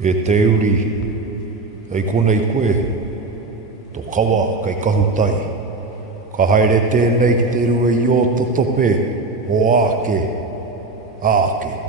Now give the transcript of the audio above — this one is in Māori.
E te uri, ai kona i koe, tō kawa kai kahutai. Ka haere tēnei ki te rua i o to tope, o āke, āke.